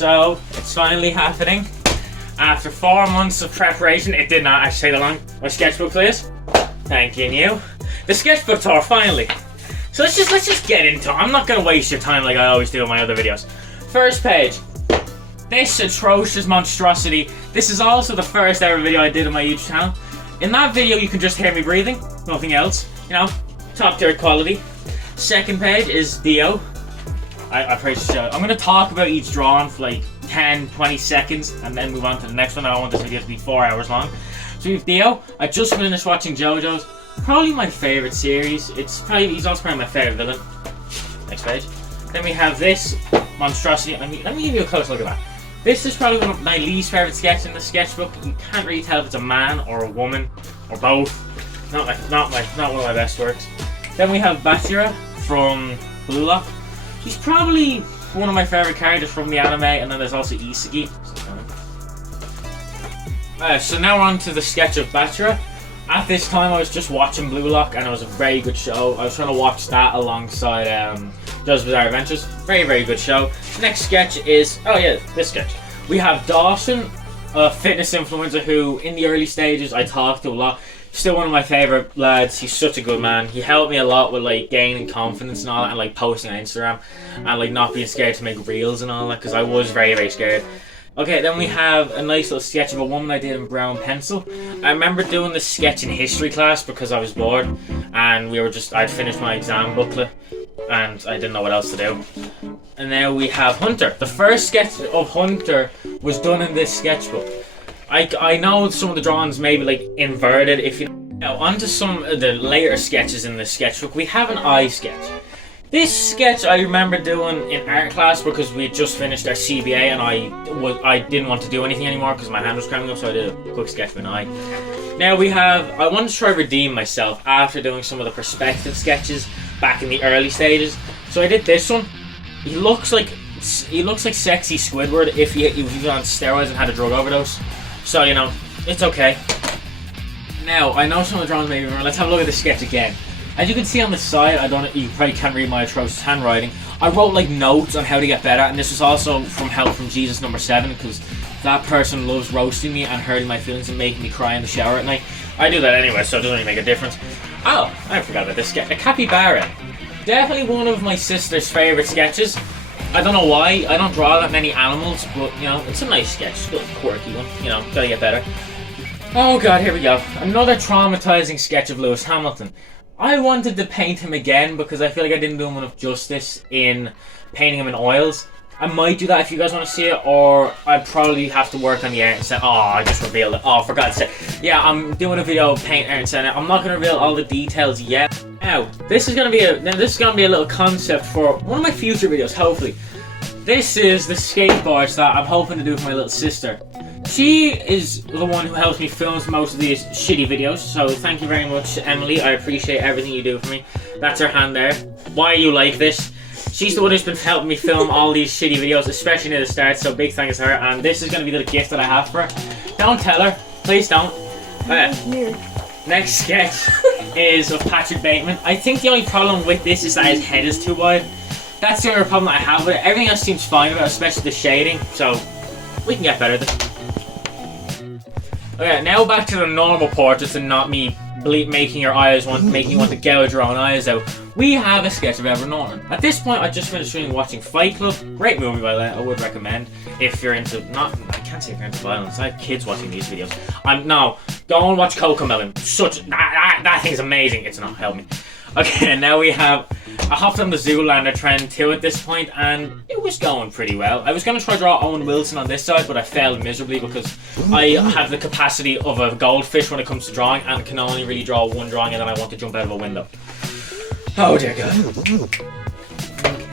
So, it's finally happening. After 4 months of preparation, it did not actually take that long. My sketchbook, please. Thank you. The sketchbook tour, finally. So let's just get into it. I'm not gonna waste your time like I always do in my other videos. First page. This atrocious monstrosity. This is also the first ever video I did on my YouTube channel. In that video, you can just hear me breathing, nothing else. You know, top tier quality. Second page is Dio. I praise the show. I'm gonna talk about each drawing for like 10-20 seconds and then move on to the next one. I don't want this video to be 4 hours long. So we have Dio. I just finished watching JoJo's. Probably my favorite series. He's also probably my favorite villain. Next page. Then we have this monstrosity. Let me give you a close look at that. This is probably one of my least favorite sketches in the sketchbook. You can't really tell if it's a man or a woman or both. Not one of my best works. Then we have Bachira from Blue Lock. She's probably one of my favorite characters from the anime, and then there's also Isagi. So now we're on to the sketch of Bachira. At this time I was just watching Blue Lock and it was a very good show. I was trying to watch that alongside JoJo's Bizarre Adventures. Very, very good show. Next sketch is, this sketch. We have Dawson, a fitness influencer who in the early stages I talked to a lot. Still one of my favorite lads. He's such a good man. He helped me a lot with like gaining confidence and all that, and like posting on Instagram and like not being scared to make reels and all that, because I was very, very scared. Okay, then we have a nice little sketch of a woman I did in brown pencil. I remember doing this sketch in history class because I was bored and I'd finished my exam booklet and I didn't know what else to do. And now we have Hunter. The first sketch of Hunter was done in this sketchbook. I know some of the drawings may be like inverted. Now onto some of the later sketches in this sketchbook. We have an eye sketch. This sketch I remember doing in art class because we had just finished our CBA and I didn't want to do anything anymore because my hand was cramping up, so I did a quick sketch of an eye. Now I wanted to try to redeem myself after doing some of the perspective sketches back in the early stages. So I did this one. He looks like sexy Squidward if he was on steroids and had a drug overdose. So, you know, it's okay. Now, I know some of the drawings may be wrong. Let's have a look at the sketch again. As you can see on the side, you probably can't read my atrocious handwriting. I wrote like notes on how to get better, and this was also from help from Jesus number 7, because that person loves roasting me and hurting my feelings and making me cry in the shower at night. I do that anyway, so it doesn't really make a difference. Oh, I forgot about this sketch. A capybara. Definitely one of my sister's favourite sketches. I don't know why. I don't draw that many animals, but you know, it's a nice sketch. It's a little quirky one. You know, gotta get better. Oh god, here we go. Another traumatizing sketch of Lewis Hamilton. I wanted to paint him again because I feel like I didn't do him enough justice in painting him in oils. I might do that if you guys want to see it, or I'd probably have to work on the art and set. Oh, I just revealed it. Oh, for God's sake. Yeah, I'm doing a video of paint art and set. I'm not going to reveal all the details yet. Now, this is going to be a little concept for one of my future videos, hopefully. This is the skateboards that I'm hoping to do for my little sister. She is the one who helps me film most of these shitty videos, so thank you very much, Emily. I appreciate everything you do for me. That's her hand there. Why you like this? She's the one who's been helping me film all these shitty videos, especially near the start, so big thanks to her. And this is going to be the gift that I have for her. Don't tell her. Please don't. Next sketch is of Patrick Bateman. I think the only problem with this is that his head is too wide. That's the only problem I have with it. Everything else seems fine about it, especially the shading, so we can get better at it. Okay, now back to the normal portraits and not me making your eyes making you want to gouge your own eyes out. We have a sketch of Edward Norton. At this point, I just finished watching Fight Club. Great movie, by the way. I would recommend if you're into I can't say if you're into violence. I have kids watching these videos. No, go and watch Cocomelon. That thing's amazing. It's not. Help me. Okay, now we have. I hopped on the Zoolander trend too at this point, and it was going pretty well. I was going to try to draw Owen Wilson on this side, but I failed miserably because I have the capacity of a goldfish when it comes to drawing, and can only really draw one drawing, and then I want to jump out of a window. Oh dear God. Okay,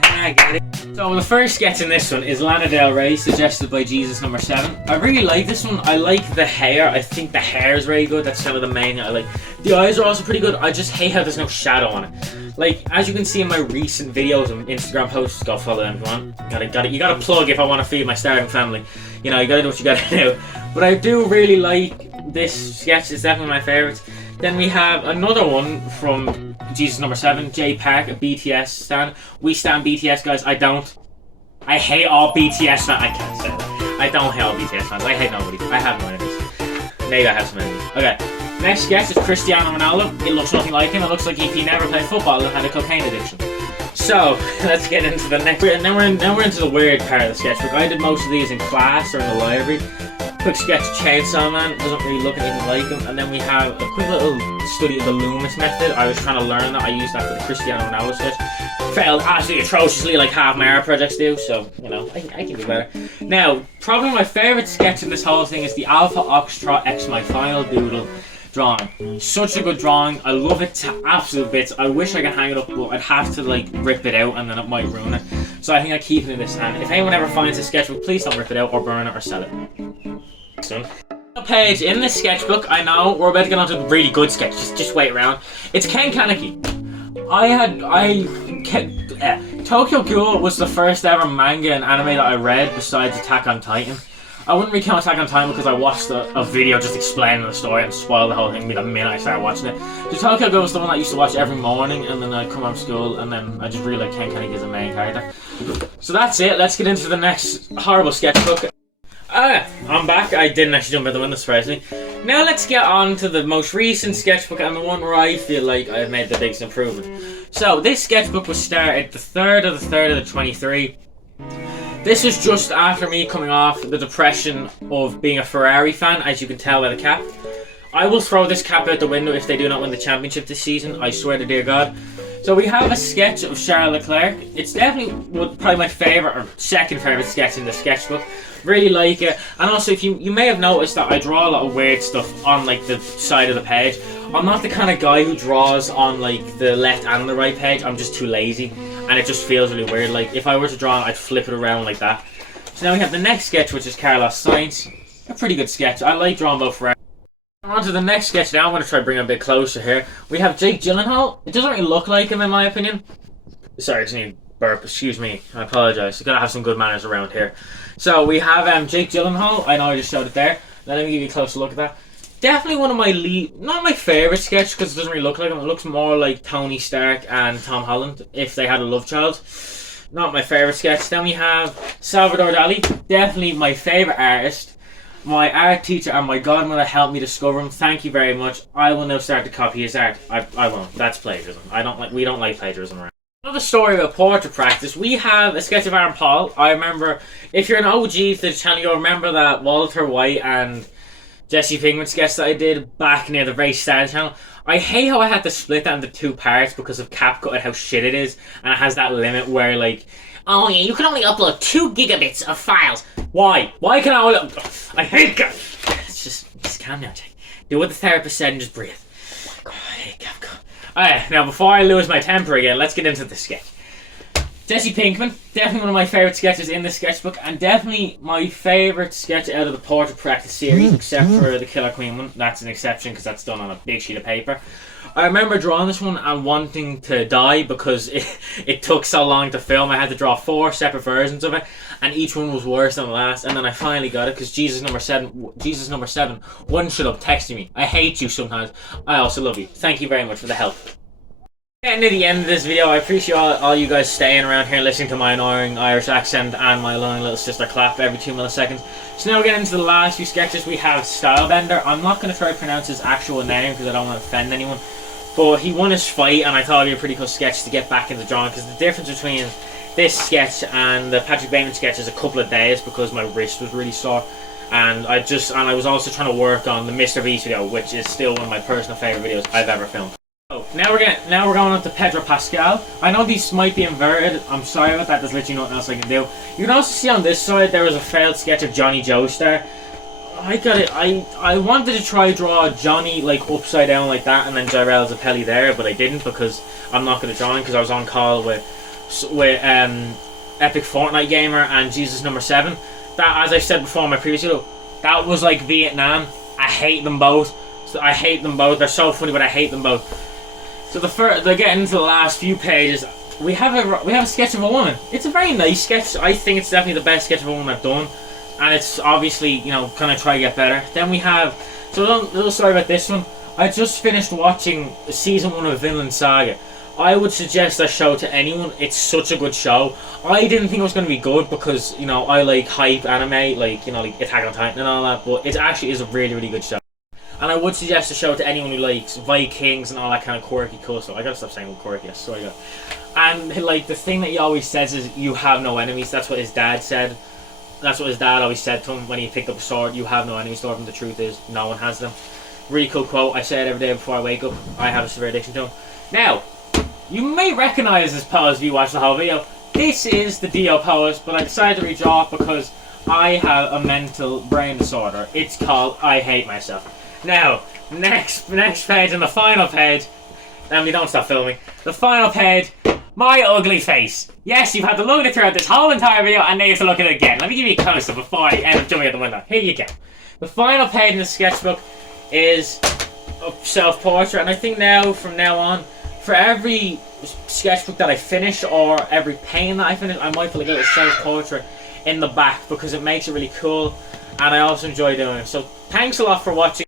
I get it. So the first sketch in this one is Lana Del Rey, suggested by Jesus number 7. I really like this one. I like the hair. I think the hair is very good. That's kind of the main thing I like. The eyes are also pretty good. I just hate how there's no shadow on it. Like, as you can see in my recent videos and Instagram posts, go follow them if you want. You gotta plug if I want to feed my starving family. You know, you gotta do what you gotta do. But I do really like this sketch. It's definitely my favourites. Then we have another one from Jesus number 7, Jay Park, a BTS stan. We stan BTS, guys. I don't. I hate all BTS fans. I can't say that. I don't hate all BTS fans. I hate nobody. I have no enemies. Maybe I have some enemies. Okay. Next sketch is Cristiano Ronaldo. It looks nothing like him. It looks like if he never played football and had a cocaine addiction. So, let's get into the next. Now we're into the weird part of the sketchbook. I did most of these in class or in the library. Quick sketch of Chainsaw Man. Doesn't really look anything like him. And then we have a quick little study of the Loomis method. I was trying to learn that. I used that for the Cristiano Ronaldo sketch. Failed absolutely atrociously, like half my art projects do. So, you know, I can do better. Now, probably my favorite sketch in this whole thing is the Alpha Oxtrot X My Final Doodle drawing. Such a good drawing. I love it to absolute bits. I wish I could hang it up, but I'd have to like rip it out and then it might ruin it. So I think I keep it in this hand. If anyone ever finds a sketchbook, please don't rip it out or burn it or sell it. Next one. A page in this sketchbook. I know we're about to get on to the really good sketch. Just wait around. It's Ken Kaneki. Tokyo Ghoul was the first ever manga and anime that I read besides Attack on Titan. I wouldn't really count Attack on Titan because I watched a video just explaining the story and spoiled the whole thing the minute I started watching it. The Tokyo Ghoul was the one I used to watch every morning, and then I'd come out of school and then I just really like Ken Kaneki as a main character. So that's it. Let's get into the next horrible sketchbook. I'm back. I didn't actually jump out the window, surprisingly. Now let's get on to the most recent sketchbook and the one where I feel like I've made the biggest improvement. So this sketchbook was started the 3rd of the 3rd of the 23. This was just after me coming off the depression of being a Ferrari fan, as you can tell by the cap. I will throw this cap out the window if they do not win the championship this season, I swear to dear God. So we have a sketch of Charles Leclerc. It's definitely probably my favourite or second favourite sketch in the sketchbook. Really like it. And also, if you may have noticed that I draw a lot of weird stuff on like the side of the page. I'm not the kind of guy who draws on like the left and the right page. I'm just too lazy. And it just feels really weird. Like, if I were to draw it, I'd flip it around like that. So now we have the next sketch, which is Carlos Sainz. A pretty good sketch. I like drawing both Ferrari. On to the next sketch now. I'm going to try to bring it a bit closer here. We have Jake Gyllenhaal. It doesn't really look like him, in my opinion. Sorry, I just need to burp. Excuse me. I apologise. I've got to have some good manners around here. So we have Jake Gyllenhaal. I know I just showed it there. Now let me give you a closer look at that. Definitely one of my not my favourite sketch because it doesn't really look like him. It looks more like Tony Stark and Tom Holland if they had a love child. Not my favourite sketch. Then we have Salvador Dali. Definitely my favourite artist. My art teacher and my godmother helped me discover him. Thank you very much. I will now start to copy his art. I won't. That's plagiarism. We don't like plagiarism around. Another story about portrait practice. We have a sketch of Aaron Paul. I remember, if you're an OG to the channel, you'll remember that Walter White and Jesse Pinkman sketch that I did back near the very start of the channel. I hate how I had to split that into 2 parts because of CapCut and how shit it is, and it has that limit where like, oh yeah, you can only upload 2 gigabits of files. Why? Why can I only? I hate CapCut. It's just calm down, Jake. Do what the therapist said and just breathe. God, I hate CapCut. Alright, now before I lose my temper again, let's get into the sketch. Jesse Pinkman, definitely one of my favourite sketches in the sketchbook, and definitely my favourite sketch out of the portrait practice series, except for the Killer Queen one. That's an exception because that's done on a big sheet of paper. I remember drawing this one and wanting to die because it took so long to film. I had to draw 4 separate versions of it, and each one was worse than the last. And then I finally got it because Jesus number 7 wouldn't shut up texting me. I hate you sometimes. I also love you. Thank you very much for the help. Getting to the end of this video, I appreciate all you guys staying around here listening to my annoying Irish accent and my annoying little sister clap every 2 milliseconds. So now we're getting into the last few sketches. We have Stylebender. I'm not going to try to pronounce his actual name because I don't want to offend anyone. But he won his fight and I thought it'd be a pretty cool sketch to get back into drawing because the difference between this sketch and the Patrick Bateman sketch is a couple of days because my wrist was really sore. And I was also trying to work on the Mr. Beast video, which is still one of my personal favourite videos I've ever filmed. So now we're going on to Pedro Pascal. I know these might be inverted. I'm sorry about that. There's literally nothing else I can do. You can also see on this side there was a failed sketch of Johnny Joestar. I wanted to try draw Johnny like upside down like that and then Jirel Zappelli there, but I didn't because I'm not good at drawing because I was on call with Epic Fortnite Gamer and Jesus number 7. That, as I said before in my previous video, that was like Vietnam. I hate them both. I hate them both. They're so funny, but I hate them both. So they're getting into the last few pages. We have a sketch of a woman. It's a very nice sketch. I think it's definitely the best sketch of a woman I've done, and it's obviously, you know, kind of try to get better. Then we have a little story about this one. I just finished watching season 1 of Vinland Saga. I would suggest that show to anyone. It's such a good show. I didn't think it was going to be good because, you know, I like hype anime, like, you know, like Attack on Titan and all that, but it actually is a really, really good show. And I would suggest the show to anyone who likes Vikings and all that kind of quirky cool stuff. I gotta stop saying quirky, I swear to God. And, like, the thing that he always says is, you have no enemies. That's what his dad said. That's what his dad always said to him when he picked up a sword. You have no enemies, Thorfinn. The truth is, no one has them. Really cool quote. I say it every day before I wake up. I have a severe addiction to him. Now, you may recognize this pose if you watch the whole video. This is the Dio pose, but I decided to redraw it because I have a mental brain disorder. It's called I Hate Myself. Now, next page and the final page. Emily, don't stop filming. The final page, my ugly face. Yes, you've had to look at it throughout this whole entire video, and now you have to look at it again. Let me give you a close-up before I end up jumping out the window. Here you go. The final page in the sketchbook is a self-portrait, and I think now, from now on, for every sketchbook that I finish or every painting that I finish, I might put like a little self-portrait in the back because it makes it really cool, and I also enjoy doing it. So thanks a lot for watching.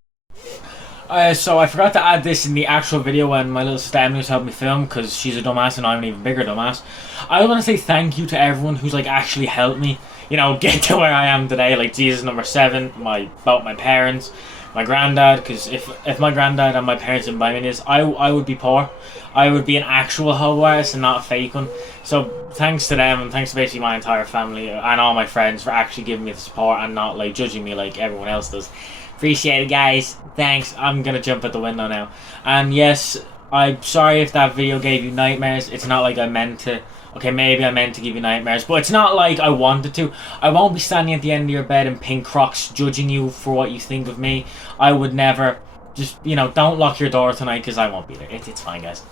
So I forgot to add this in the actual video when my little sister Emily was helping me film because she's a dumbass and I'm an even bigger dumbass. I want to say thank you to everyone who's like actually helped me, you know, get to where I am today. Like Jesus number 7, both my parents, my granddad, because if my granddad and my parents didn't buy me this, I would be poor. I would be an actual hoe artist and not a fake one. So thanks to them and thanks to basically my entire family and all my friends for actually giving me the support and not like judging me like everyone else does. Appreciate it, guys. Thanks. I'm gonna jump out the window now. And yes, I'm sorry if that video gave you nightmares. It's not like I meant to. Okay, maybe I meant to give you nightmares, but it's not like I wanted to. I won't be standing at the end of your bed in pink Crocs judging you for what you think of me. I would never. Just, you know, don't lock your door tonight because I won't be there. It's fine, guys.